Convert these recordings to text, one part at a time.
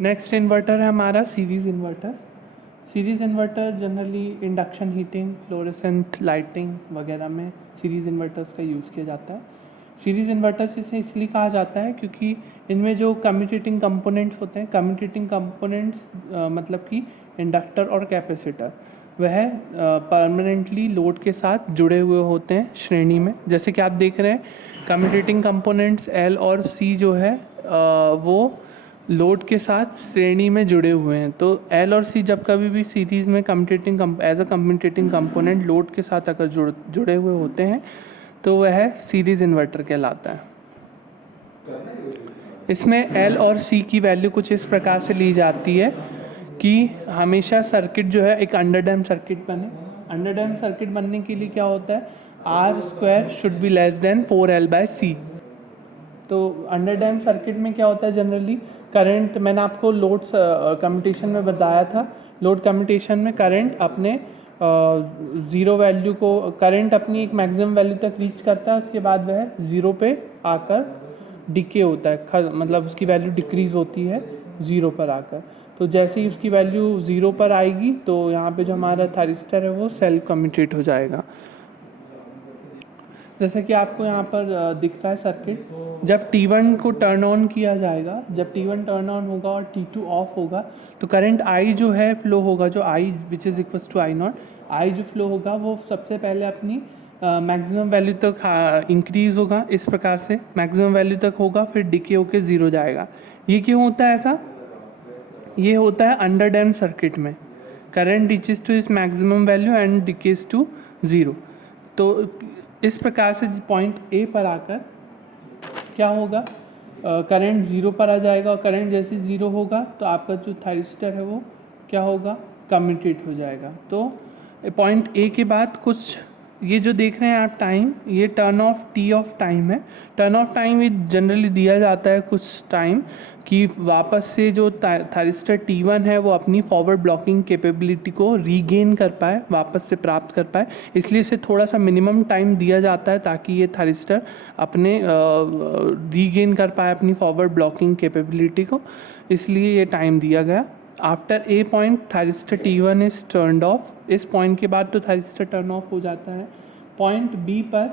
Next inverter है हमारा series inverter. Series inverter generally induction heating, fluorescent lighting वगैरह में सीरीज़ इन्वर्टर्स का यूज़ किया जाता है। सीरीज़ इन्वर्टर्स इसे इसलिए कहा जाता है क्योंकि इनमें जो कम्यूटेटिंग कंपोनेंट्स होते हैं, कम्यूटेटिंग कंपोनेंट्स मतलब कि इंडक्टर और कैपेसिटर, वह परमानेंटली लोड के साथ जुड़े हुए होते हैं श्रेणी में। जैसे कि आप देख रहे हैं कम्यूटेटिंग कंपोनेंट्स एल और सी जो है वो लोड के साथ श्रेणी में जुड़े हुए हैं। तो एल और सी जब कभी भी सीरीज़ में commutating as a commutating component load के साथ अगर जुड़े हुए होते हैं तो वह सीरीज़ इन्वर्टर कहलाता है। इसमें एल और सी की वैल्यू कुछ इस प्रकार से ली जाती है कि हमेशा सर्किट जो है एक अंडरडैम सर्किट बने। अंडरडैम सर्किट बनने के लिए क्या होता है, R square should be less than 4L/C। तो अंडरडैम सर्किट में क्या होता है, जनरली करंट, मैंने आपको लोड कम्यूटेशन में बताया था, लोड कम्यूटेशन में करंट अपने ज़ीरो वैल्यू को, करंट अपनी एक मैक्सिमम वैल्यू तक रीच करता है, उसके बाद वह ज़ीरो पे आकर डिके होता है, मतलब उसकी वैल्यू डिक्रीज़ होती है ज़ीरो पर आकर। तो जैसे ही उसकी वैल्यू ज़ीरो पर आएगी तो यहाँ पे जो हमारा थारिस्टर है वो सेल्फ कम्यूटेट हो जाएगा। जैसे कि आपको यहाँ पर दिख रहा है सर्किट, जब T1 को टर्न ऑन किया जाएगा, जब T1 टर्न ऑन होगा और T2 ऑफ होगा तो करंट I जो है फ्लो होगा, जो I which is equals to I0, I जो फ्लो होगा वो सबसे पहले अपनी मैक्सिमम वैल्यू तक इंक्रीज़ होगा, इस प्रकार से मैक्सिमम वैल्यू तक होगा, फिर डिके होके ज़ीरो जाएगा। ये क्यों होता है ऐसा? ये होता है अंडर डैम्प सर्किट में, current reaches to its maximum value and decays to zero. तो इस प्रकार से पॉइंट ए पर आकर क्या होगा, करंट ज़ीरो पर आ जाएगा, और करंट जैसे ज़ीरो होगा तो आपका जो थाइरिस्टर है वो क्या होगा, कम्यूटेट हो जाएगा। तो पॉइंट ए के बाद कुछ ये जो देख रहे हैं आप टाइम, ये turn off T of time है। टर्न ऑफ टाइम ये जनरली दिया जाता है कुछ टाइम कि वापस से जो थारिस्टर T1 है वो अपनी फॉरवर्ड ब्लॉकिंग कैपेबिलिटी को रीगेन कर पाए, वापस से प्राप्त कर पाए, इसलिए इसे थोड़ा सा मिनिमम टाइम दिया जाता है ताकि ये थारिस्टर अपने रीगेन कर पाए अपनी फॉरवर्ड ब्लॉकिंग कैपेबिलिटी को, इसलिए ये टाइम दिया गया। After a point thyristor T1 is turned of, इस पॉइंट के बाद तो थारिस्टर टर्न ऑफ हो जाता है। पॉइंट बी पर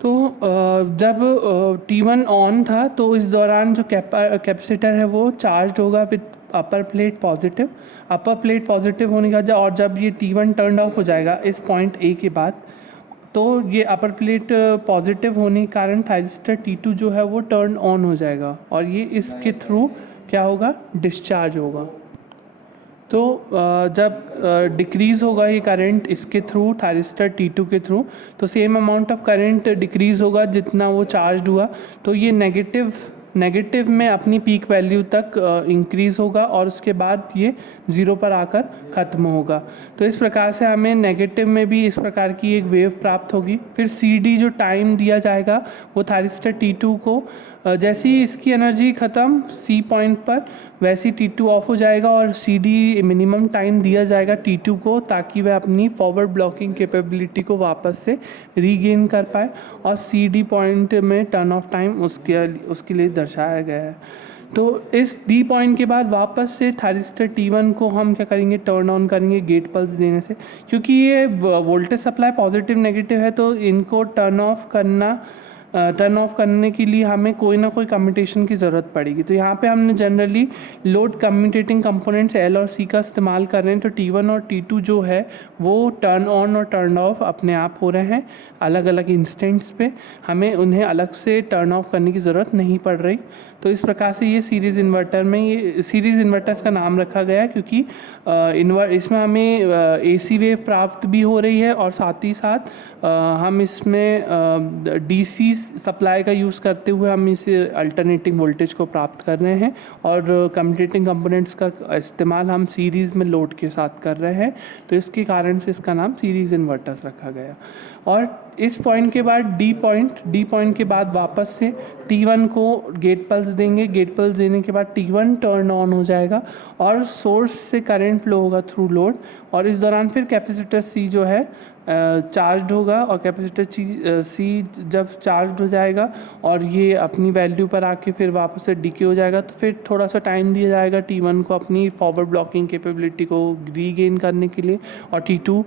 तो जब T1 ऑन था तो इस दौरान जो कैपेसिटर है वो चार्ज होगा with upper plate positive. Upper plate positive होने का और जब ये T1 टर्न ऑफ हो जाएगा इस पॉइंट ए के बाद, तो ये अपर प्लेट पॉजिटिव होने के कारण थाइरिस्टर T2 जो है वो टर्न ऑन हो जाएगा और ये इसके थ्रू क्या होगा, डिस्चार्ज होगा। तो जब डिक्रीज़ होगा ये करंट इसके थ्रू, थाइरिस्टर T2 के थ्रू, तो same amount of current decrease होगा जितना वो चार्ज हुआ, तो ये नेगेटिव में अपनी पीक वैल्यू तक इंक्रीज़ होगा और उसके बाद ये ज़ीरो पर आकर ख़त्म होगा। तो इस प्रकार से हमें नेगेटिव में भी इस प्रकार की एक वेव प्राप्त होगी। फिर CD जो टाइम दिया जाएगा वो थाइरिस्टर T2 को जैसे ही इसकी एनर्जी ख़त्म C पॉइंट पर, वैसे ही T2 ऑफ हो जाएगा और CD मिनिमम टाइम दिया जाएगा T2 को ताकि वह अपनी फॉरवर्ड ब्लॉकिंग कैपेबिलिटी को वापस से रीगेन कर पाए, और CD पॉइंट में टर्न ऑफ टाइम उसके लिए दर्शाया गया है। तो इस D पॉइंट के बाद वापस से थाइरिस्टर T1 को हम क्या करेंगे, टर्न ऑन करेंगे गेट पल्स देने से, क्योंकि ये वोल्टेज सप्लाई पॉजिटिव नेगेटिव है तो इनको टर्न ऑफ करने के लिए हमें कोई ना कोई कम्यूटेशन की ज़रूरत पड़ेगी। तो यहाँ पे हमने generally load commutating components L और C का इस्तेमाल कर रहे हैं। तो T1 और T2 जो है वो टर्न ऑन और टर्न ऑफ अपने आप हो रहे हैं अलग अलग इंस्टेंट्स पे, हमें उन्हें अलग से टर्न ऑफ करने की ज़रूरत नहीं पड़ रही। तो इस प्रकार से ये सीरीज़ इन्वर्टर में, ये सीरीज़ इन्वर्टर्स का नाम रखा गया है क्योंकि इसमें हमें AC वेव प्राप्त भी हो रही है और साथ ही साथ हम इसमें DC सप्लाई का यूज़ करते हुए हम इसे अल्टरनेटिंग वोल्टेज को प्राप्त कर रहे हैं, और कम्यूटेटिंग कंपोनेंट्स का इस्तेमाल हम सीरीज़ में लोड के साथ कर रहे हैं। तो इसके कारण से इसका नाम सीरीज़ इन्वर्टर्स रखा गया। और इस पॉइंट के बाद डी पॉइंट के बाद वापस से T1 को गेट पल्स देंगे। गेट पल्स देने के बाद T1 टर्न ऑन हो जाएगा और सोर्स से करंट फ्लो होगा थ्रू लोड, और इस दौरान फिर कैपेसिटर C जो है चार्ज होगा, और कैपेसिटर C जब चार्ज हो जाएगा और ये अपनी वैल्यू पर आके फिर वापस से डीके हो जाएगा, तो फिर थोड़ा सा टाइम दिया जाएगा T1 को अपनी फॉरवर्ड ब्लॉकिंग कैपेबिलिटी को रीगेन करने के लिए, और T2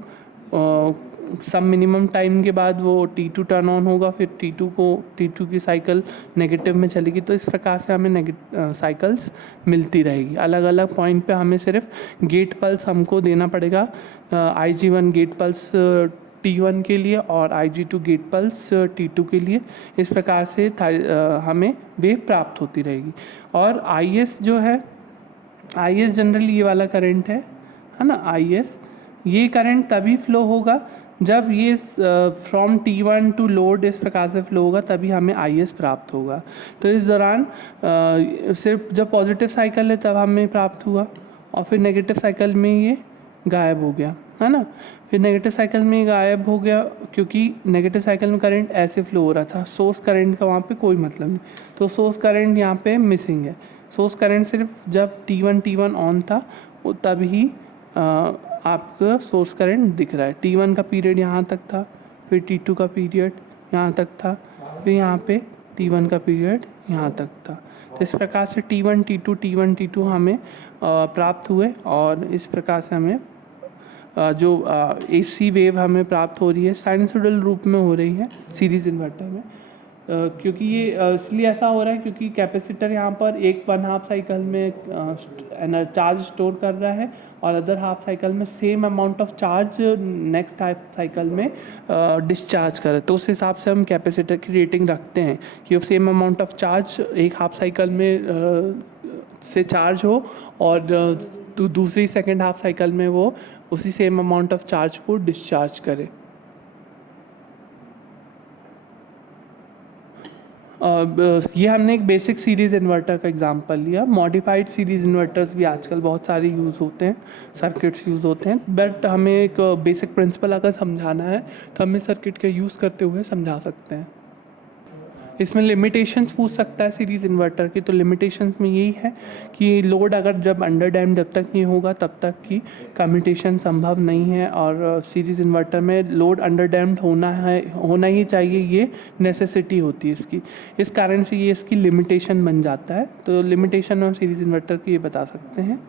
सम मिनिमम टाइम के बाद वो T2 टर्न ऑन होगा। फिर T2 की साइकिल नेगेटिव में चलेगी। तो इस प्रकार से हमें साइकिल्स मिलती रहेगी। अलग अलग पॉइंट पे हमें सिर्फ गेट पल्स हमको देना पड़ेगा, IG1 गेट पल्स T1 के लिए और IG2 गेट पल्स T2 के लिए। इस प्रकार से हमें वेव प्राप्त होती रहेगी। और IS जो है, IS जनरली ये वाला करंट है ना, IS ये करंट तभी फ्लो होगा जब ये फ्रॉम T1 टू लोड इस प्रकार से फ्लो होगा, तभी हमें IS प्राप्त होगा। तो इस दौरान सिर्फ जब पॉजिटिव साइकिल है तब हमें प्राप्त हुआ, और फिर नेगेटिव साइकिल में ये गायब हो गया, है ना। फिर नेगेटिव साइकिल में गायब हो गया क्योंकि नेगेटिव साइकिल में करंट ऐसे फ्लो हो रहा था, सोर्स करंट का वहाँ पे कोई मतलब नहीं, तो सोर्स करंट यहाँ पे मिसिंग है। सोर्स करंट सिर्फ जब T1 ऑन था वो तभी आपका सोर्स करंट दिख रहा है। T1 का पीरियड यहाँ तक था, फिर T2 का पीरियड यहाँ तक था, फिर यहाँ पे T1 का पीरियड यहाँ तक था। तो इस प्रकार से T1 T2 हमें प्राप्त हुए, और इस प्रकार से हमें जो AC वेव हमें प्राप्त हो रही है साइनसोइडल रूप में हो रही है सीरीज इन्वर्टर में। क्योंकि ये इसलिए ऐसा हो रहा है क्योंकि कैपेसिटर यहाँ पर एक 1/2 साइकिल में चार्ज स्टोर कर रहा है, और अदर हाफ साइकिल में same amount of charge next half cycle में डिस्चार्ज करे। तो उस हिसाब से हम कैपेसिटर की रेटिंग रखते हैं कि वो सेम अमाउंट ऑफ चार्ज एक हाफ साइकिल में से चार्ज हो, और दूसरी सेकेंड हाफ साइकिल में वो उसी सेम अमाउंट ऑफ चार्ज को डिस्चार्ज करे। ये हमने एक बेसिक सीरीज़ इन्वर्टर का एग्जांपल लिया। मॉडिफाइड सीरीज़ इन्वर्टर्स भी आजकल बहुत सारे यूज़ होते हैं, सर्किट्स यूज़ होते हैं, बट हमें एक बेसिक प्रिंसिपल अगर समझाना है तो हमें सर्किट का यूज़ करते हुए समझा सकते हैं। इसमें लिमिटेशंस पूछ सकता है सीरीज़ इन्वर्टर की, तो लिमिटेशंस में यही है कि लोड अगर जब अंडर डैम्प जब तक नहीं होगा तब तक की कम्यूटेशन संभव नहीं है, और सीरीज़ इन्वर्टर में लोड अंडर डैम्प होना ही चाहिए, ये नेसेसिटी होती है इसकी। इस कारण से ये इसकी लिमिटेशन बन जाता है। तो लिमिटेशन हम सीरीज़ इन्वर्टर की ये बता सकते हैं।